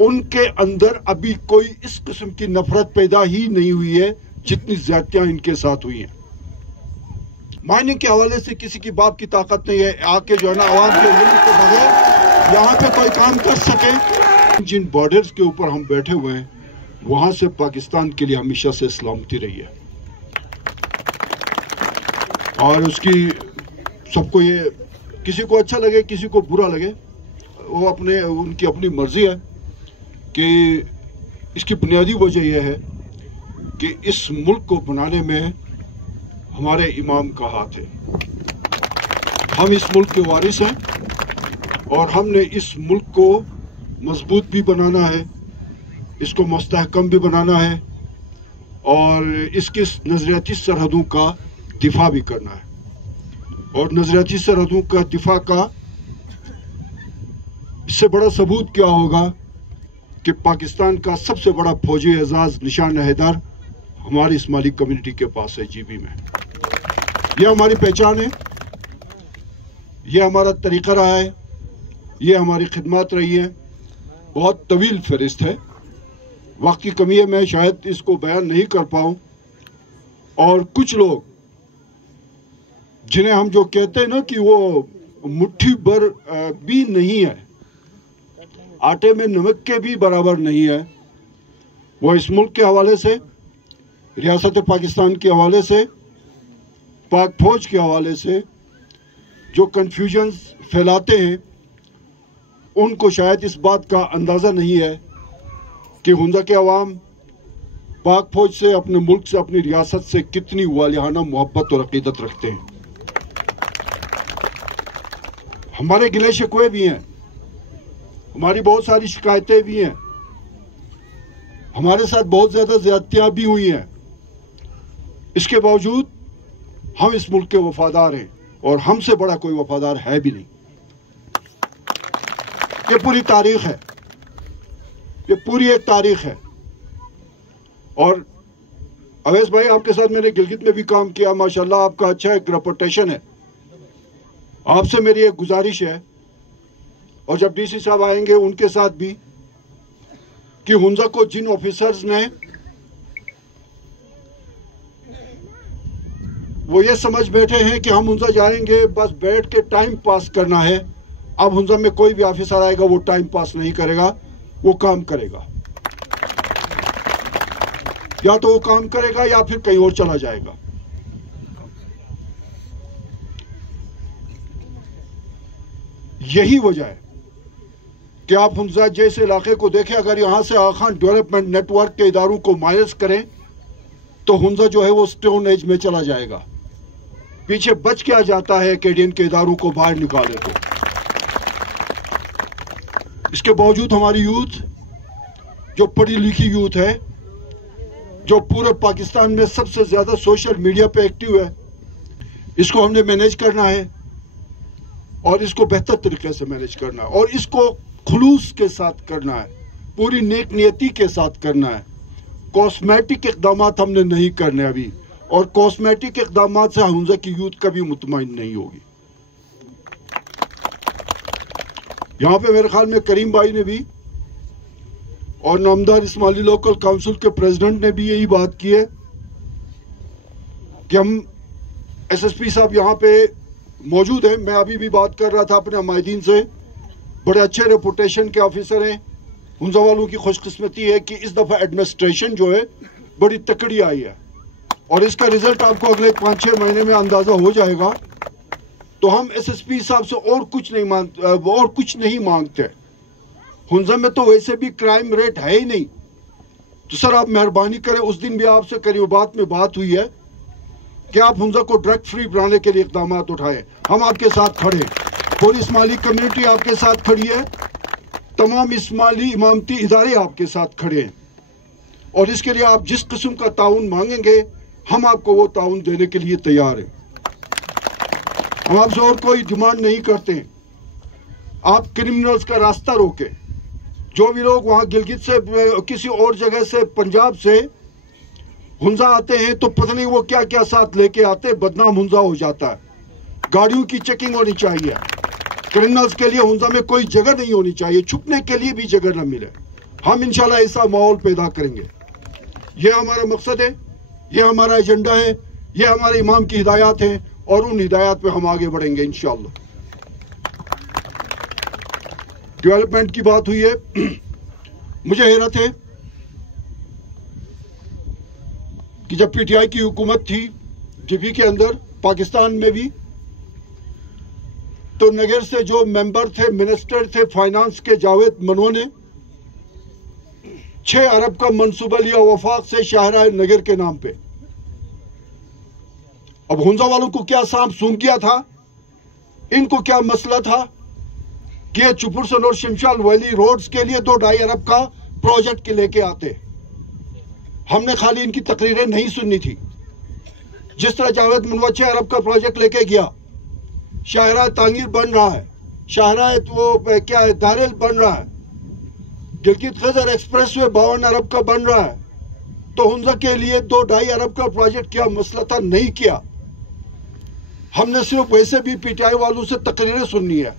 उनके अंदर अभी कोई इस किस्म की नफरत पैदा ही नहीं हुई है जितनी ज्यादतियां इनके साथ हुई हैं। माइनिंग के हवाले से किसी की बाप की ताकत नहीं है आके जो है ना आवाम के के बगैर यहाँ पे कोई काम कर सके। जिन बॉर्डर्स के ऊपर हम बैठे हुए हैं वहां से पाकिस्तान के लिए हमेशा से सलामती रही है और उसकी सबको ये किसी को अच्छा लगे किसी को बुरा लगे वो उनकी अपनी मर्जी है कि इसकी बुनियादी वजह यह है कि इस मुल्क को बनाने में हमारे इमाम का हाथ है। हम इस मुल्क के वारिस हैं और हमने इस मुल्क को मजबूत भी बनाना है, इसको मुस्तहकम भी बनाना है और इसकी नजरियाती सरहदों का दिफा भी करना है। और नजरियाती सरहदों का दिफा का इससे बड़ा सबूत क्या होगा कि पाकिस्तान का सबसे बड़ा फौजी एजाज निशान हैदर हमारी इस्माइली कम्युनिटी के पास है जीबी में। यह हमारी पहचान है, यह हमारा तरीका रहा है, यह हमारी खिदमत रही है। बहुत तवील फहरिस्त है, वक्त की कमी है, मैं शायद इसको बयान नहीं कर पाऊँ। और कुछ लोग जिन्हें हम जो कहते हैं ना कि वो मुट्ठी भर भी नहीं है, आटे में नमक के भी बराबर नहीं है, वो इस मुल्क के हवाले से, रियासत पाकिस्तान के हवाले से, पाक फौज के हवाले से जो कन्फ्यूजन फैलाते हैं उनको शायद इस बात का अंदाज़ा नहीं है कि हुंजा के अवाम पाक फौज से, अपने मुल्क से, अपनी रियासत से कितनी वालिहाना मोहब्बत और अकीदत रखते हैं। हमारे गिले शिकवे भी हैं, हमारी बहुत सारी शिकायतें भी हैं, हमारे साथ बहुत ज़्यादा ज़्यादतियाँ भी हुई हैं। इसके बावजूद हम इस मुल्क के वफादार हैं और हमसे बड़ा कोई वफादार है भी नहीं। ये पूरी तारीख है, ये पूरी एक तारीख है। और अवैस भाई, आपके साथ मैंने गिलगित में भी काम किया, माशाल्लाह आपका अच्छा एक रेपुटेशन है। आपसे मेरी एक गुजारिश है और जब डीसी साहब आएंगे उनके साथ भी कि हुंजा को जिन ऑफिसर्स ने वो ये समझ बैठे हैं कि हम हुंजा जाएंगे बस बैठ के टाइम पास करना है, अब हुंजा में कोई भी ऑफिसर आएगा वो टाइम पास नहीं करेगा, वो काम करेगा। या तो वो काम करेगा या फिर कहीं और चला जाएगा। यही वजह है कि आप हुंजा जैसे इलाके को देखें, अगर यहां से आगा खान डेवलपमेंट नेटवर्क के इदारों को माइनस करें तो हुंजा जो है वो स्टोन एज में चला जाएगा। पीछे बच क्या जाता है कैडियन के इदारों को बाहर निकाले तो। इसके बावजूद हमारी यूथ जो पढ़ी लिखी यूथ है, जो पूरे पाकिस्तान में सबसे ज्यादा सोशल मीडिया पे एक्टिव है, इसको हमने मैनेज करना है और इसको बेहतर तरीके से मैनेज करना है और इसको खुलूस के साथ करना है, पूरी नेक नियति के साथ करना है। कॉस्मेटिक इक़दामात हमने नहीं करने अभी, और कॉस्मेटिक इक़दामात से हुंजा की यूथ कभी मुतमईन नहीं होगी। यहाँ पे मेरे ख्याल में करीम भाई ने भी और नामदार इस्माइली लोकल काउंसिल के प्रेसिडेंट ने भी यही बात की है कि हम एसएसपी साहब यहाँ पे मौजूद हैं। मैं अभी भी बात कर रहा था अपने हमायदीन से, बड़े अच्छे रेपुटेशन के ऑफिसर हैं। हुंजा वालों की खुशकिस्मती है कि इस दफ़ा एडमिनिस्ट्रेशन जो है बड़ी तकड़ी आई है और इसका रिजल्ट आपको अगले 5-6 महीने में अंदाज़ा हो जाएगा। तो हम एसएसपी साहब से और कुछ नहीं मांगते। हुंजा में तो वैसे भी क्राइम रेट है ही नहीं, तो सर आप मेहरबानी करें, उस दिन भी आपसे करीबात में बात हुई है कि आप हुंजा को ड्रग फ्री बनाने के लिए इक़दाम उठाएं। हम आपके साथ खड़े हैं, पूरी इस्माइली कम्युनिटी आपके साथ खड़ी है, तमाम इस्माइली इमामती इदारे आपके साथ खड़े हैं और इसके लिए आप जिस किस्म का ताउन मांगेंगे हम आपको वो ताउन देने के लिए तैयार हैं। हम आपसे और कोई डिमांड नहीं करते। आप क्रिमिनल्स का रास्ता रोके। जो भी लोग वहां गिलगित से किसी और जगह से, पंजाब से हुंजा आते हैं तो पता नहीं वो क्या क्या साथ लेके आते, बदनाम हुंजा हो जाता है। गाड़ियों की चेकिंग होनी चाहिए। क्रिमिनल्स के लिए हुंजा में कोई जगह नहीं होनी चाहिए, छुपने के लिए भी जगह न मिले। हम इंशाल्लाह ऐसा माहौल पैदा करेंगे। यह हमारा मकसद है, यह हमारा एजेंडा है, यह हमारे इमाम की हिदायत है और उन हिदायत पे हम आगे बढ़ेंगे इंशाल्लाह। डेवलपमेंट की बात हुई है, मुझे हैरत है कि जब पीटीआई की हुकूमत थी जीपी के अंदर, पाकिस्तान में भी, तो नगर से जो मेंबर थे, मिनिस्टर थे फाइनेंस के, जावेद मनो ने 6 अरब का मंसूबा लिया वफाक से शाहराह नगर के नाम पे। अब हुंजा वालों को क्या सांप सूंघ गया था, इनको क्या मसला था कि ये चुपुरसन और शिमशाल वैली रोड्स के लिए 2-2.5 अरब का प्रोजेक्ट के लेके आते। हमने खाली इनकी तकरीरें नहीं सुननी थी। जिस तरह जावेद मनवा 6 अरब का प्रोजेक्ट लेके गया, शाहराह तांगीर बन रहा है, शाहराह वो क्या है दारेल बन रहा है, गिलगित खजर एक्सप्रेसवे 52 अरब का बन रहा है, तो हुंजा के लिए 2-2.5 अरब का प्रोजेक्ट क्या मसला था, नहीं किया। हमने सिर्फ वैसे भी पीटीआई वालों से तकरीरें सुननी है,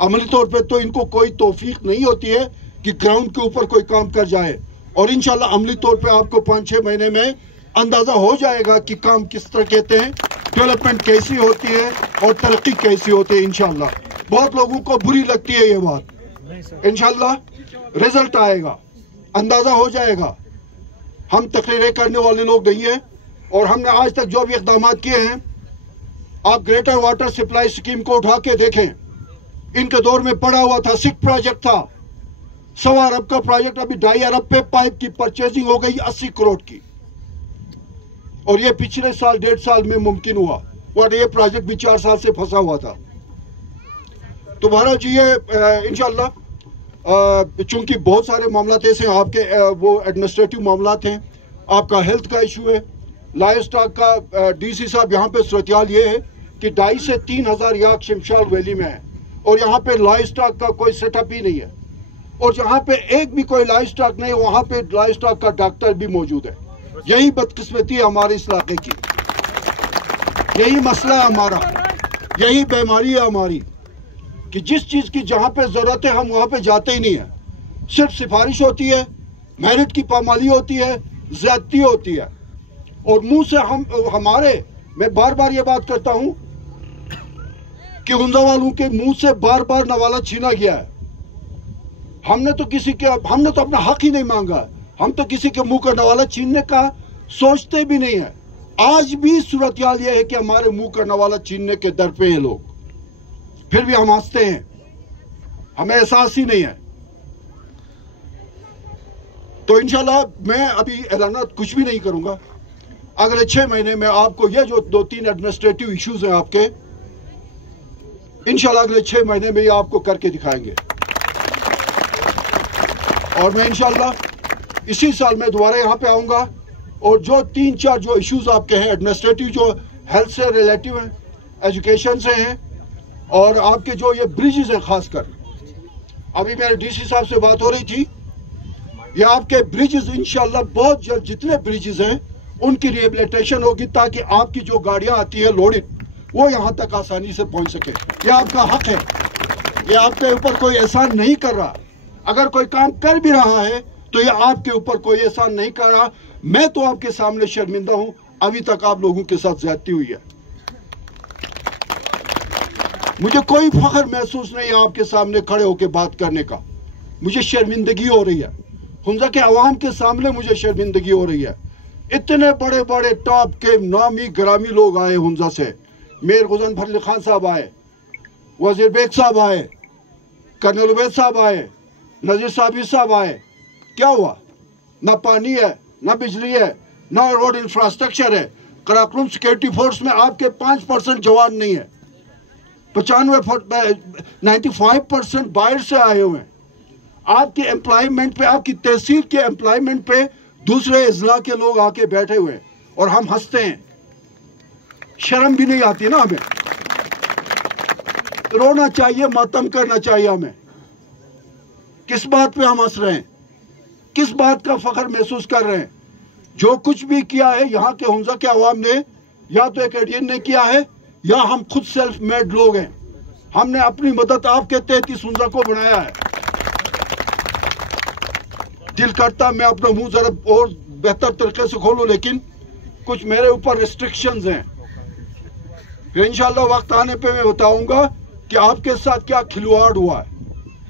अमली तौर पे तो इनको कोई तौफीक नहीं होती है कि ग्राउंड के ऊपर कोई काम कर जाए। और इंशाल्लाह अमली तौर पे आपको 5-6 महीने में अंदाजा हो जाएगा कि काम किस तरह कहते हैं, डेवलपमेंट कैसी होती है और तरक्की कैसी होती है। इंशाल्लाह बहुत लोगों को बुरी लगती है ये बात, इंशाल्लाह रिजल्ट आएगा, अंदाजा हो जाएगा। हम तकरीरें करने वाले लोग नहीं है और हमने आज तक जो भी इक़दाम किए हैं, आप ग्रेटर वाटर सप्लाई स्कीम को उठा के देखें, इनके दौर में पड़ा हुआ था, सिक प्रोजेक्ट था, 1.25 अरब का प्रोजेक्ट, अभी 2.5 अरब पे पाइप की परचेजिंग हो गई 80 करोड़ की, और ये पिछले साल 1.5 साल में मुमकिन हुआ, और ये प्रोजेक्ट भी 4 साल से फंसा हुआ था। तो बहरहाल जी ये इंशाल्लाह चूंकि बहुत सारे मामला ऐसे आपके वो एडमिनिस्ट्रेटिव मामला हैं, आपका हेल्थ का इशू है, लाइव स्टॉक का डीसी साहब यहाँ पे सूरत ये है कि 2,500 से 3,000 याक शिमशाल वैली में है और यहाँ पे लाइव स्टॉक का कोई सेटअप ही नहीं है, और जहाँ पे एक भी कोई लाइव स्टॉक नहीं, वहाँ पे लाइव स्टॉक का डॉक्टर भी मौजूद है। यही बदकिस्मती है हमारे इस इलाके की, यही मसला है हमारा, यही बीमारी है हमारी कि जिस चीज की जहां पे जरूरत है हम वहां पे जाते ही नहीं है। सिर्फ सिफारिश होती है, मेरिट की पामाली होती है, ज्यादती होती है, और मुंह से मैं बार बार ये बात करता हूं कि हुंजा वालों के मुंह से बार बार नवाला छीना गया है। हमने तो अपना हक ही नहीं मांगा, हम तो किसी के मुंह का नवाला छीनने का सोचते भी नहीं है। आज भी सूरत हाल यह है कि हमारे मुंह का नवाला छीनने के दर पे हैं लोग, फिर भी हम हंसते हैं, हमें एहसास ही नहीं है। तो इंशाल्लाह मैं अभी ऐलानात कुछ भी नहीं करूंगा, अगले 6 महीने में आपको ये जो 2-3 एडमिनिस्ट्रेटिव इश्यूज हैं आपके, इंशाल्लाह अगले 6 महीने में ये आपको करके दिखाएंगे। और मैं इंशाल्लाह इसी साल में दोबारा यहाँ पे आऊंगा और जो 3-4 जो इश्यूज आपके हैं एडमिनिस्ट्रेटिव, जो हेल्थ से रिलेटिव हैं, एजुकेशन से हैं, और आपके जो ये ब्रिजेस हैं, खासकर अभी मेरे डीसी साहब से बात हो रही थी, ये आपके ब्रिजेस इंशाल्लाह बहुत जल्द जितने ब्रिजेस हैं उनकी रिहेबिलिटेशन होगी, ताकि आपकी जो गाड़ियां आती है लोडेड, वो यहाँ तक आसानी से पहुंच सके। ये आपका हक है, ये आपके ऊपर कोई एहसान नहीं कर रहा। अगर कोई काम कर भी रहा है तो ये आपके ऊपर कोई एहसान नहीं कर रहा। मैं तो आपके सामने शर्मिंदा हूं, अभी तक आप लोगों के साथ ज्यादती हुई है। मुझे कोई फख्र महसूस नहीं है आपके सामने खड़े होकर बात करने का, मुझे शर्मिंदगी हो रही है। हुंजा के अवाम के सामने मुझे शर्मिंदगी हो रही है। इतने बड़े बड़े टॉप के नामी ग्रामी लोग आए हुंजा से, मेयर गुजन फरली खान साहब आए, वजीर बेग साहब आए, कर्नल उबैद साहब आए, नजीर साबिर साहब आए। क्या हुआ? ना पानी है, ना बिजली है, ना रोड इंफ्रास्ट्रक्चर है। कराकुलम सिक्योरिटी फोर्स में आपके 5% जवान नहीं है, 95% बाहर से आए हुए हैं। आपके एम्प्लॉयमेंट पे, आपकी तहसील के एम्प्लॉयमेंट पे दूसरे अजला के लोग आके बैठे हुए हैं और हम हंसते हैं। शर्म भी नहीं आती ना हमें? रोना चाहिए, मातम करना चाहिए हमें। किस बात पे हम हंस रहे हैं? किस बात का फख्र महसूस कर रहे हैं? जो कुछ भी किया है यहाँ के हुंजा के अवाम ने, या तो एकेडियन ने किया है या हम खुद सेल्फ मेड लोग हैं। हमने अपनी मदद आपके तहत इस हुंजा को बनाया है। दिल करता मैं अपना मुंह जरा और बेहतर तरीके से खोलूं, लेकिन कुछ मेरे ऊपर रिस्ट्रिक्शंस हैं। फिर इंशाल्लाह वक्त आने पे मैं बताऊंगा कि आपके साथ क्या खिलवाड़ हुआ है,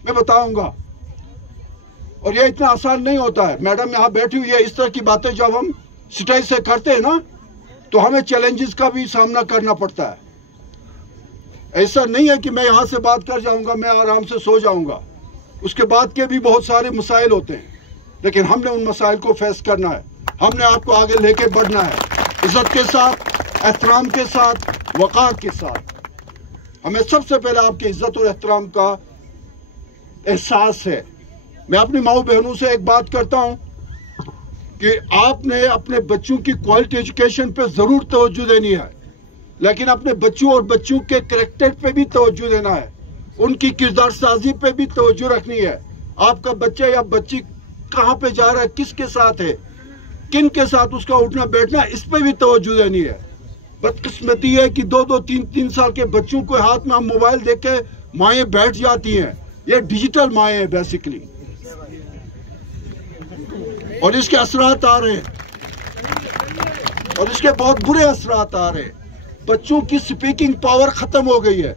मैं बताऊंगा। और ये इतना आसान नहीं होता है। मैडम यहाँ बैठी हुई है, इस तरह की बातें जब हम स्टेज से करते हैं ना, तो हमें चैलेंजेस का भी सामना करना पड़ता है। ऐसा नहीं है कि मैं यहाँ से बात कर जाऊंगा, मैं आराम से सो जाऊंगा। उसके बाद के भी बहुत सारे मसाइल होते हैं, लेकिन हमने उन मसाइल को फेस करना है। हमने आपको आगे लेके बढ़ना है, इज्जत के साथ, एहतराम के साथ, वक़ार के साथ। हमें सबसे पहले आपकी इज्जत और एहतराम का एहसास है। मैं अपनी माओ बहनों से एक बात करता हूं कि आपने अपने बच्चों की क्वालिटी एजुकेशन पे जरूर तवज्जो देनी है, लेकिन अपने बच्चों और बच्चों के कैरेक्टर पे भी तवज्जो देना है, उनकी किरदार साजी पे भी तवज्जो रखनी है। आपका बच्चा या बच्ची कहाँ पे जा रहा है, किसके साथ है, किन के साथ उसका उठना बैठना, इस पे भी तवज्जो देनी है। बदकिस्मती है कि 2-2, 3-3 साल के बच्चों को हाथ में मोबाइल देके माएँ बैठ जाती हैं। ये डिजिटल माएँ हैं बेसिकली, और इसके असरात आ रहे हैं, और इसके बहुत बुरे असरात आ रहे हैं। बच्चों की स्पीकिंग पावर खत्म हो गई है।